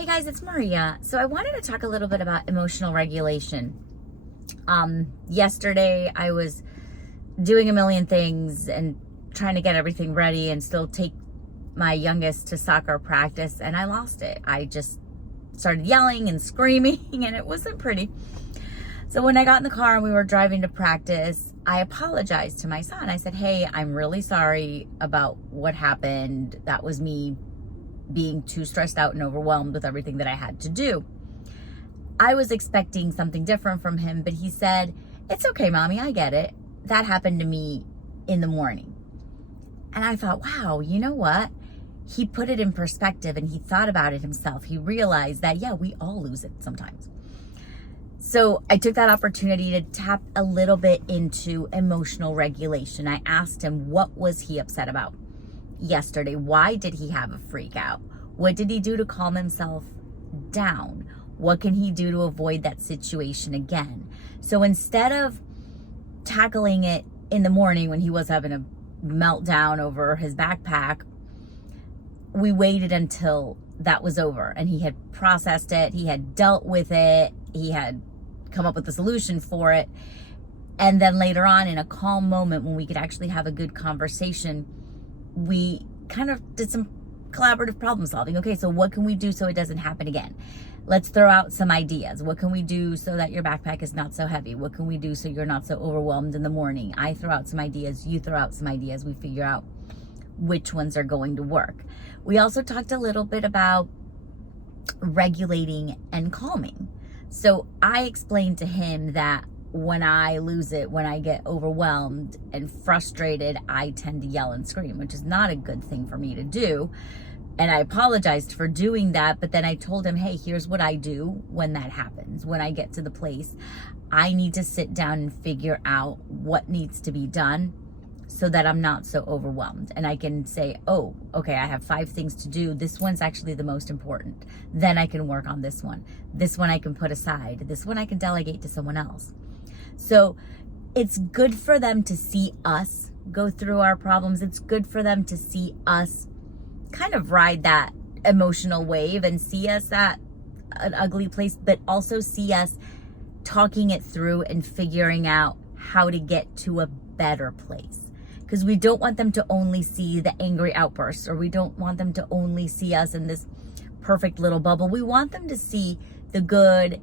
Hey guys, it's Maria. So I wanted to talk a little bit about emotional regulation. Yesterday I was doing a million things and trying to get everything ready and still take my youngest to soccer practice, and I lost it. I just started yelling and screaming and it wasn't pretty. So when I got in the car and we were driving to practice, I apologized to my son. I said, hey, I'm really sorry about what happened. That was me being too stressed out and overwhelmed with everything that I had to do. I was expecting something different from him, but he said, it's okay, mommy, I get it. That happened to me in the morning. And I thought, wow, you know what? He put it in perspective and he thought about it himself. He realized that, yeah, we all lose it sometimes. So I took that opportunity to tap a little bit into emotional regulation. I asked him, what was he upset about yesterday? Why did he have a freak out? What did he do to calm himself down? What can he do to avoid that situation again? So instead of tackling it in the morning when he was having a meltdown over his backpack, we waited until that was over and he had processed it, he had dealt with it, he had come up with a solution for it. And then later on, in a calm moment when we could actually have a good conversation, we kind of did some collaborative problem solving. Okay, so what can we do so it doesn't happen again? Let's throw out some ideas. What can we do so that your backpack is not so heavy? What can we do so you're not so overwhelmed in the morning? I throw out some ideas, you throw out some ideas, we figure out which ones are going to work. We also talked a little bit about regulating and calming. So I explained to him that when I lose it, when I get overwhelmed and frustrated, I tend to yell and scream, which is not a good thing for me to do. And I apologized for doing that, but then I told him, hey, here's what I do when that happens. When I get to the place, I need to sit down and figure out what needs to be done so that I'm not so overwhelmed. And I can say, oh, okay, I have 5 things to do. This one's actually the most important. Then I can work on this one. This one I can put aside. This one I can delegate to someone else. So it's good for them to see us go through our problems. It's good for them to see us kind of ride that emotional wave and see us at an ugly place, but also see us talking it through and figuring out how to get to a better place. Because we don't want them to only see the angry outbursts, or we don't want them to only see us in this perfect little bubble. We want them to see the good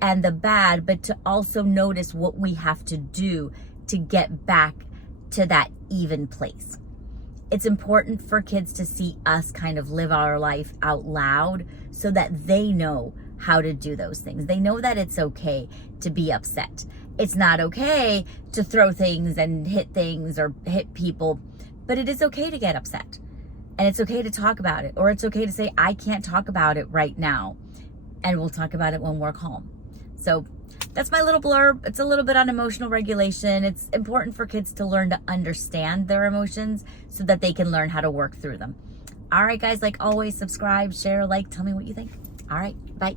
and the bad, but to also notice what we have to do to get back to that even place. It's important for kids to see us kind of live our life out loud so that they know how to do those things. They know that it's okay to be upset. It's not okay to throw things and hit things or hit people, but it is okay to get upset. And it's okay to talk about it, or it's okay to say, I can't talk about it right now, and we'll talk about it when we're calm. So that's my little blurb. It's a little bit on emotional regulation. It's important for kids to learn to understand their emotions so that they can learn how to work through them. All right, guys, like always, subscribe, share, like, tell me what you think. All right, bye.